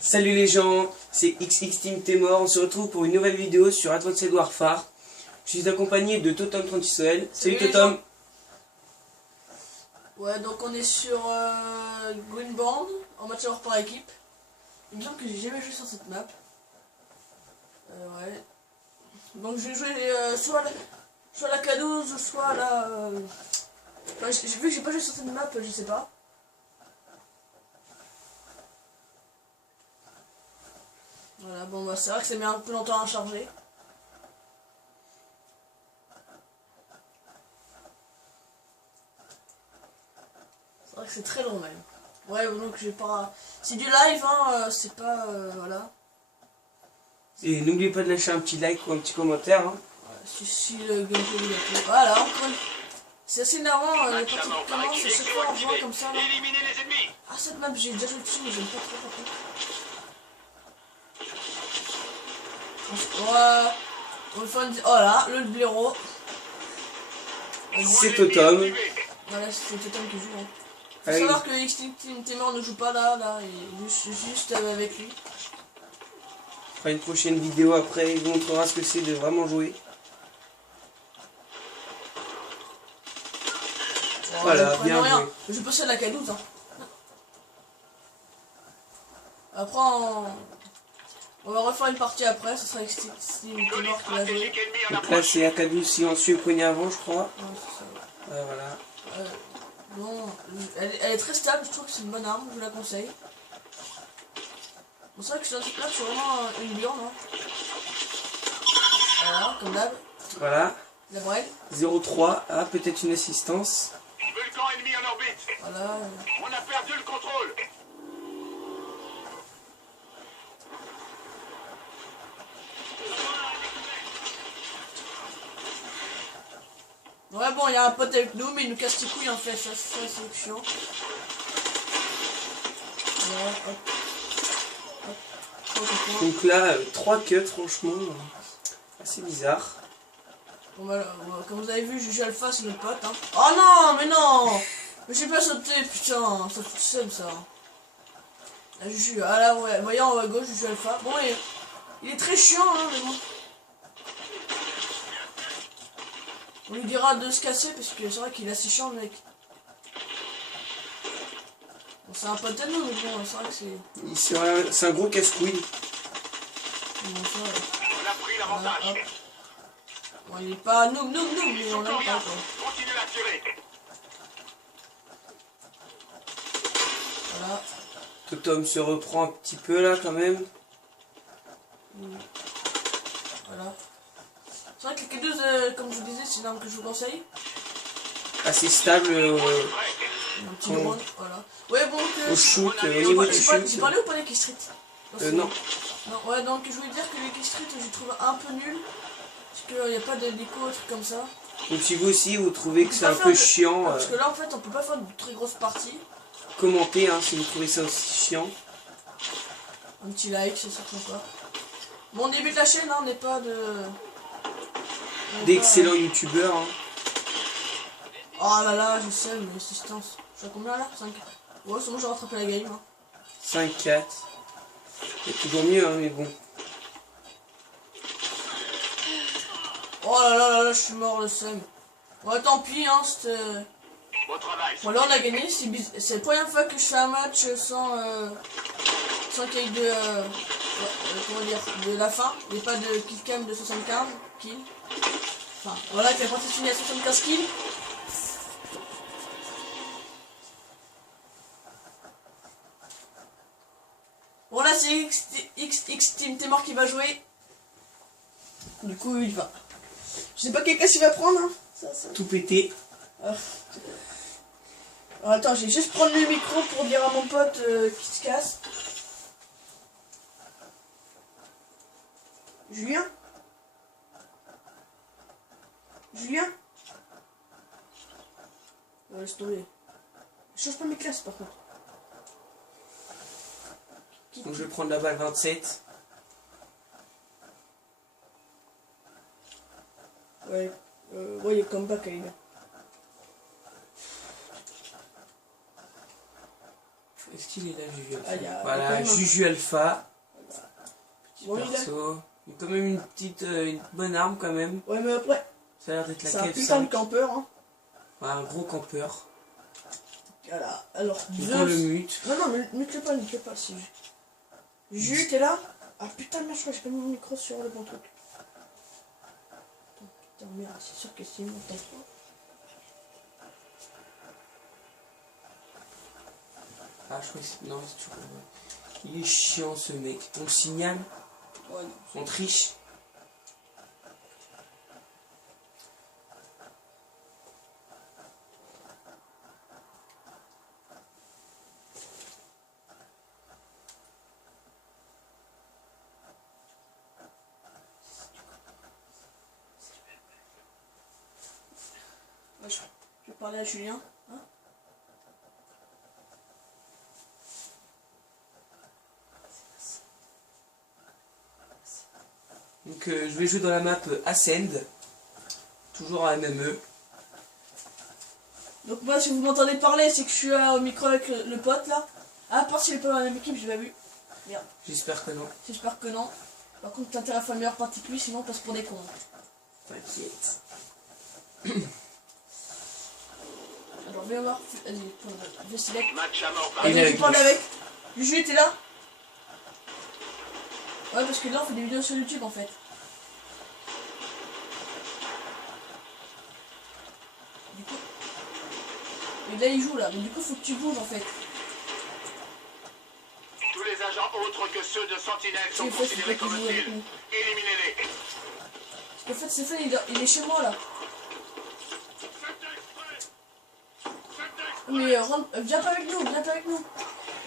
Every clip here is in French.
Salut les gens, c'est XX Team Témor, on se retrouve pour une nouvelle vidéo sur Advanced Warfare. Je suis accompagné de Totem 36 Soel. Salut Totem. Ouais, donc on est sur Green Band, en match par équipe. Il me semble que j'ai jamais joué sur cette map. Ouais. Donc je vais jouer soit la K12, soit la... Enfin, vu que j'ai pas joué sur cette map, je sais pas. Voilà, bon bah c'est vrai que ça met un peu longtemps à charger. C'est vrai que c'est très long même. Ouais, donc j'ai pas... C'est du live, hein, c'est pas... voilà. Et n'oubliez pas de lâcher un petit like ou un petit commentaire. Hein. Ouais, si le gameplay vous a plu. Voilà, encore une... C'est assez énervant, les parties qui commencent à chaque fois en jouant comme ça. Là. Ah, cette map, j'ai déjà joué dessus, mais j'aime pas trop par contre. On va faire une... Oh là, le blaireau. C'est Totem. Voilà, c'est Totem qui joue. Hein. Faut Allez. savoir que XX Team Témor ne joue pas là, il est juste avec lui. On fera une prochaine vidéo après, il vous montrera ce que c'est de vraiment jouer. Voilà, bien rien. joué. Je peux passer à la K12. Hein. Après, on va refaire une partie après, ce sera XX Team Témor qui va jouer. Donc là c'est Acadou silencieux poignet avant je crois. Ouais, c'est ça. Ouais, voilà. Bon, elle est très stable, je trouve que c'est une bonne arme, je vous la conseille. Bon, c'est vrai que là, je suis vraiment une burne. Hein. Voilà, comme d'hab. Voilà. La brèle. 0-3. Ah, peut-être une assistance. Vulcan ennemi en orbite. Voilà. On a perdu le contrôle. Ouais, bon, il y a un pote avec nous, mais il nous casse les couilles en fait, ça c'est chiant. Ouais, hop. Hop. Donc là, 3 cuts, franchement, assez bizarre. Bon, bah, comme vous avez vu, je joue alpha, c'est notre pote. Hein. Oh non, mais non. Mais j'ai pas sauté, putain, ça fout seum ça. Là, Juju, ah là, ouais, voyez en haut à gauche, je joue alpha. Bon, il est très chiant, hein, mais bon. On lui dira de se casser, parce que c'est vrai qu'il est assez chiant, le mec. Bon, c'est un pote à nous, mais bon, c'est vrai que c'est... C'est un gros casse-couille. Bon, ça, On a pris l'avantage. bon, il est pas noob, mais on l'a pas, quoi. Continuez à tirer. Voilà. Totem se reprend un petit peu là quand même. Voilà. C'est vrai que les K12, comme je vous disais, c'est une arme que je vous conseille. Assez stable Un petit drone, voilà. Ouais, bon, au shoot, au niveau du shoot. j'ai parlé ou pas des Street? Non. Non, ouais, donc je voulais dire que les Street, je trouve un peu nul. Parce qu'il n'y a pas de déco, un truc comme ça. Donc si vous aussi vous trouvez que c'est un peu chiant, parce que là, en fait, on peut pas faire de très grosses parties. commentez hein, si vous trouvez ça aussi chiant. Un petit like, c'est certain pas. Bon, début de la chaîne, hein, on n'est pas de... D'excellents youtubeurs. Hein. Oh là là, je sais, mais assistance. Je suis à combien là? 5. Ouais, c'est bon, j'ai rattrapé la game. Hein. 5-4. C'est toujours mieux, hein, mais bon. Oh là là, je suis mort le seum. Ouais, tant pis, hein, c'était... Bon travail. Bon, là, on a gagné. C'est la première fois que je fais un match sans qu'il y ait de... comment dire, de la fin. Et pas de kill cam de 75 kills. Enfin, voilà, que la partie finie à 75 kills. Bon, là, c'est XX Team Témor qui va jouer. Du coup, il va. Je sais pas quelle classe il va prendre. Hein. Ça. Tout pété. Alors, attends, je vais juste prendre le micro pour dire à mon pote qui se casse. Julien? Laisse tomber. Je change pas mes classes par contre. Donc je vais prendre la balle 27. Ouais, il y a comeback les gars. Qu'est-ce qu'il est là, Juju Alpha? Ah, il y a- Voilà, il y a quand même un- Juju Alpha. Petit Bon, il a- perso. Il a quand même une petite, une bonne arme quand même. Ouais, mais après, Ça a l'air d'être la c'est un putain de KF5. campeur. Hein. Ouais, un gros campeur. Voilà, alors, Du coup, on le mute. Non, non, mais mute-le pas, si. Jus, t'es là? Ah putain, merde, je crois que j'ai pas mis mon micro sur le bon truc. Putain, merde, c'est sûr que c'est mon temps. Ah, je crois que c'est... Non, c'est toujours... Il est chiant, ce mec. On le signale, Ouais, non. on triche. Ouais, je vais parler à Julien. Hein. Donc, je vais jouer dans la map Ascend. Toujours à MME. Donc moi, si vous m'entendez parler, c'est que je suis au micro avec le pote là. Ah, à part s'il est pas dans la même équipe, j'ai pas vu. Merde, J'espère que non. j'espère que non. Par contre, t'as intérêt à faire une meilleure partie que lui, sinon on passe pour des cons. T'inquiète. Alors, viens voir. Vas-y, je vais select. Match à mort par Il est Allez, avec tu parles nous. avec. Juju, t'es là? Ouais, parce que là, on fait des vidéos sur YouTube en fait. Du coup. Et là, il joue là, mais du coup, faut que tu bouges en fait. Tous les agents autres que ceux de Sentinelle sont Et en fait, considérés faut que comme tu joues avec hostiles. nous. Éliminez-les. Parce qu'en fait, Stéphane, il est chez moi là. Mais rentre, viens pas avec nous, viens pas avec nous.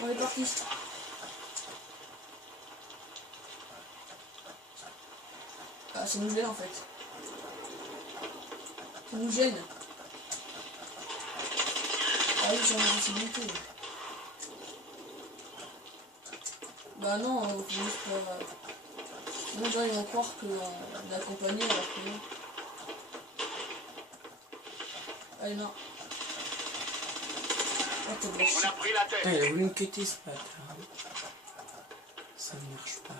On est parti. Ah, ça nous gêne en fait. Ça nous gêne. Ah oui, j'ai envie de possibilité. Bah non, faut juste pas... Sinon, les gens ils vont croire qu'on est accompagné alors que non. Allez, non. Ah, t'as de la On chute. a pris la Putain, tête. il a voulu me cutter ce bâtard. Ça ne marche pas.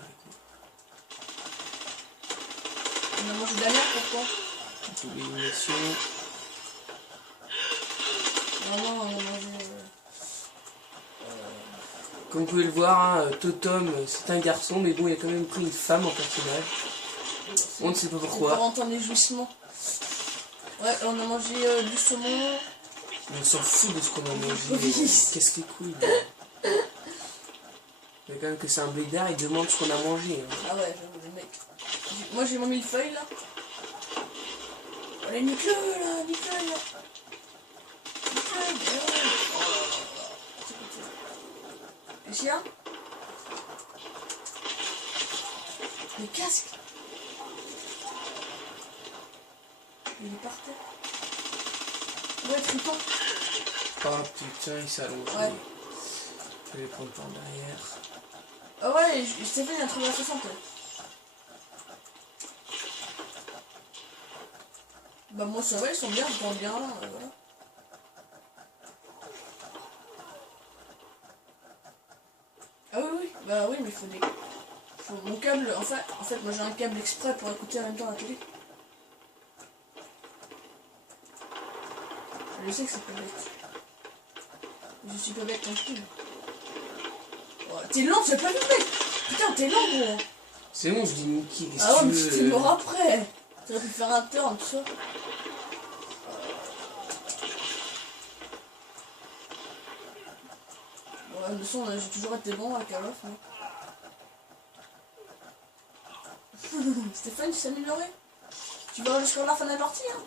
On a mangé de la merde, pourquoi? Élimination. Non, non, on a mangé... Comme vous pouvez le voir, hein, Totom, c'est un garçon, mais bon, il a quand même pris une femme en personnage. On ne sait pas Pour pourquoi. entendre les jouissements. Ouais, on a mangé du saumon. On s'en fout de ce qu'on a mangé. Oui. Qu'est-ce les couilles. Mais quand même que c'est un blédard, il demande ce qu'on a mangé. Hein. Ah ouais, j'avoue, le mec. Moi j'ai mon millefeuille là. Allez, nique-le là, nique-le là. Nique-le, oh là là. Qu'est-ce qu'il y a? Le casque. Il est par terre. Ouais, Triton. Oh putain, il s'allonge. Ouais. Je vais les prendre par derrière. Ah ouais, Stéphane il a trouvé la 60. Bah moi ça va, ils sont bien, ils tournent bien, voilà. Ah oui, oui, bah oui, mais il faut des... Mon câble, en fait, moi j'ai un câble exprès pour écouter en même temps la télé. Je sais que c'est pas bête. Je suis pas bête non plus. Oh, t'es lent, j'ai pas vu mec. Putain, t'es lent gros. C'est bon, je dis Mickey, qu'est-ce Ah ouais, que mais tu t'es veux mort après. T'aurais pu faire un turn, tout ça. Ouais, de toute façon, j'ai toujours été bon à Call of, hein. Stéphane, tu t'es amélioré? Tu vas jusqu'à la fin de la partie, hein?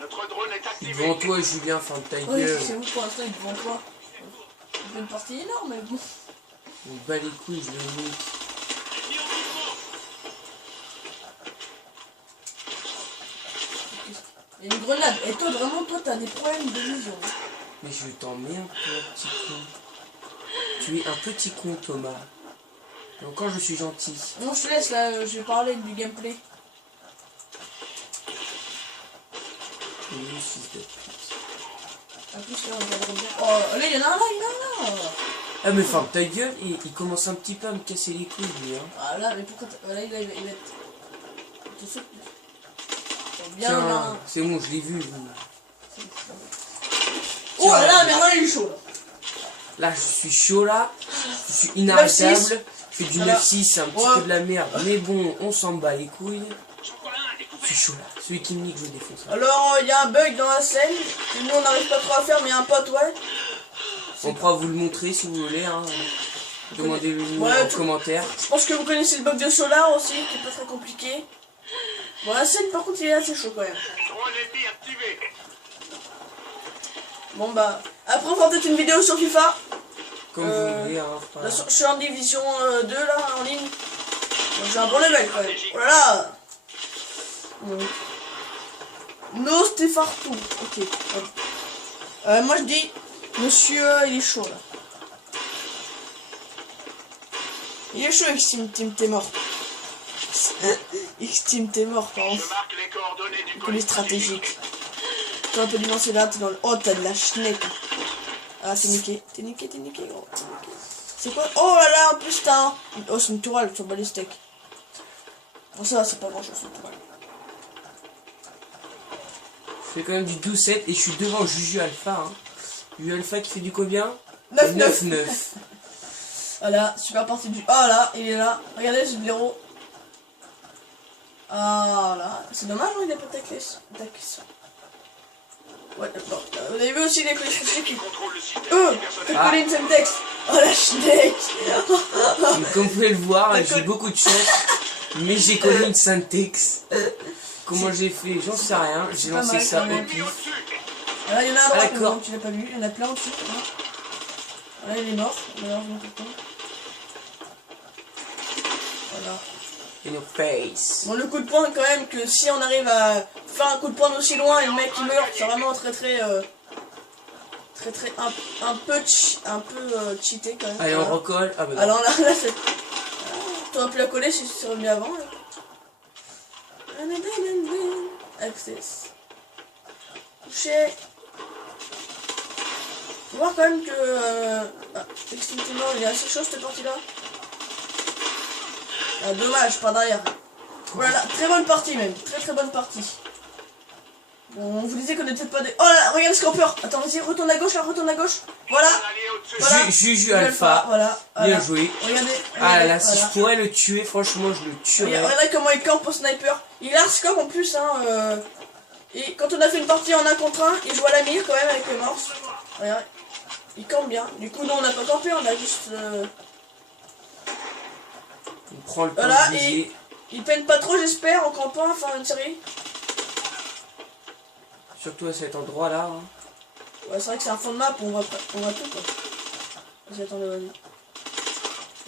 Notre drone est Je suis activé. devant toi, Julien, fin de ta Oui, gueule. c'est vous pour l'instant, il est devant toi. C'est pas une partie énorme, mais bon. On me bat les couilles, je le nique. Il y a une grenade. Et toi, vraiment, toi, t'as des problèmes de vision. Mais je t'emmerde, toi, petit con. Tu es un petit con, Thomas. Et encore, je suis gentil. Non, je te laisse, là, je vais parler du gameplay. Oui, fils de pute. En plus, là, on va bien. Oh, là, il y en a un là, il y en a un là. Ah mais ferme ta gueule, il commence un petit peu à me casser les couilles lui hein. Ah là, mais pourquoi là, il va être... Tout ça. Bien Tiens, là. c'est bon, je l'ai vu. Oh là là, Merlin, il est chaud là. Là, je suis chaud là, je suis inarrêtable, 9-6. je fais du Voilà. 9-6, c'est un petit Ouais. peu de la merde, mais bon, on s'en bat les couilles. Je suis chaud là, celui qui me nique, je le défonce. Alors, il y a un bug dans la scène. Que nous, on n'arrive pas trop à faire, mais il y a un pote, ouais. On pourra vous le montrer si vous voulez, hein. Demandez-le Ouais, en commentaire. Je pense que vous connaissez le bug de Solar aussi, qui est pas très compliqué. Bon, la scène, par contre, il est assez chaud quand même. Drone ennemi activé. Bon, bah, après, on fera peut-être une vidéo sur FIFA. Comme vous voulez, hein. Là, je suis en division 2 là, en ligne. Donc, j'ai un bon level quand même. Oh là là. No Stefartou. Ok. Moi je dis, monsieur, il est chaud là. Il est chaud, X-Team, t'es mort. X-Team, t'es mort, pardon. Je marque les coordonnées du Colis colis stratégique. T'aurais pas dû lancer là, t'es dans le... Oh, t'as de la schneck. Ah, t'es niqué, gros. T'es niqué. C'est quoi? Oh là là, en plus t'as un... Oh, c'est une tourelle sur Ballistek. Bon, ça, c'est pas grand chose, une tourelle. Je fais quand même du 12-7 et je suis devant Juju Alpha. Hein. Juju Alpha qui fait du combien? 9-9. 9-9. Voilà, super partie du... Oh là, il est là. Regardez, ce blaireau. Ah là, c'est dommage, hein, il a pas taclé ça. Ouais, d'accord. Vous avez vu aussi les colis stratégiques. contrôle le système T'as Ah. collé une Semtex. Oh la schneck. Donc, comme vous pouvez le voir, D'accord. j'ai beaucoup de chance. Mais j'ai connu une syntaxe. Comment j'ai fait? J'en sais rien. J'ai pas lancé mal, ça quand même. au pif. Là, il y en a un à Ah, droite, d'accord. mais tu l'as pas vu. Il y en a plein au-dessus. Là, il est mort. Malheureusement, tout le temps. Voilà. In your face. Bon, le coup de poing, quand même, que si on arrive à faire un coup de poing d'aussi loin et le mec il meurt, c'est vraiment un peu cheaté quand même. Allez, on Voilà. recolle. Ah bah non. Alors là c'est... T'aurais pu la coller si c'est revenu avant. Là. Access. Touché. Faut voir quand même que... Extinctement, il est assez chaud cette partie-là. Ah, dommage, pas derrière. Voilà, très bonne partie même. Très bonne partie. Bon, on vous disait qu'on était pas des... Oh là, regarde le scamper. Attends, vas-y, retourne à gauche, là, retourne à gauche. Voilà. allié au-dessus. Voilà. Juju Alpha. Voilà. Bien joué. Regardez. Ah là là, regardez, si voilà. je pourrais le tuer, franchement, je le tuerais. Regardez comment il campe au sniper. Il a un scope en plus, hein. Et quand on a fait une partie en 1 contre 1, il joue à la mire quand même avec le morse. Regarde. Il campe bien. Du coup, nous, on n'a pas campé, on a juste... On prend le temps Voilà, de viser. il peine pas trop, j'espère, en campant, enfin, une série. Surtout à cet endroit là. Hein. Ouais, c'est vrai que c'est un fond de map, on voit tout, quoi. Vas-y, attendez, vas-y.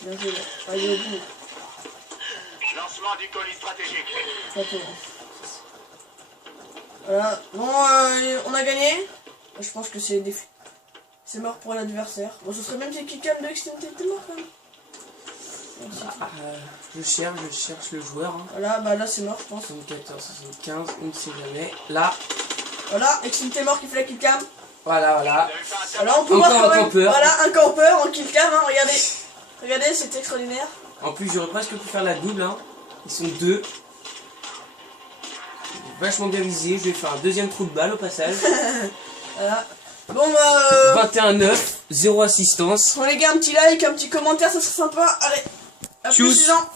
Bien joué, là. Allez, au bout. Lancement du colis stratégique. Pas tout, hein. Voilà. Bon, on a gagné. Je pense que c'est défi. C'est mort pour l'adversaire. Bon, ce serait même si Kikam de Extinct était mort, quand même. Je cherche le joueur. Hein. Voilà, bah là c'est mort, je pense. 74, 75, on ne sait jamais. Là, Voilà, Extinct est mort qui fait la killcam. voilà. Vous avez fait un Voilà, on peut Encore voir quand un même. campeur. Voilà, un campeur en killcam, hein, regardez. Regardez, c'est extraordinaire. En plus, j'aurais presque pu faire la double. Hein. Ils sont deux. Vachement bien visé. Je vais faire un deuxième trou de balle au passage. Voilà. Bon bah 21-9, 0 assistance. bon les gars, un petit like, un petit commentaire, ça serait sympa. Allez, à plus Tchuss. les gens.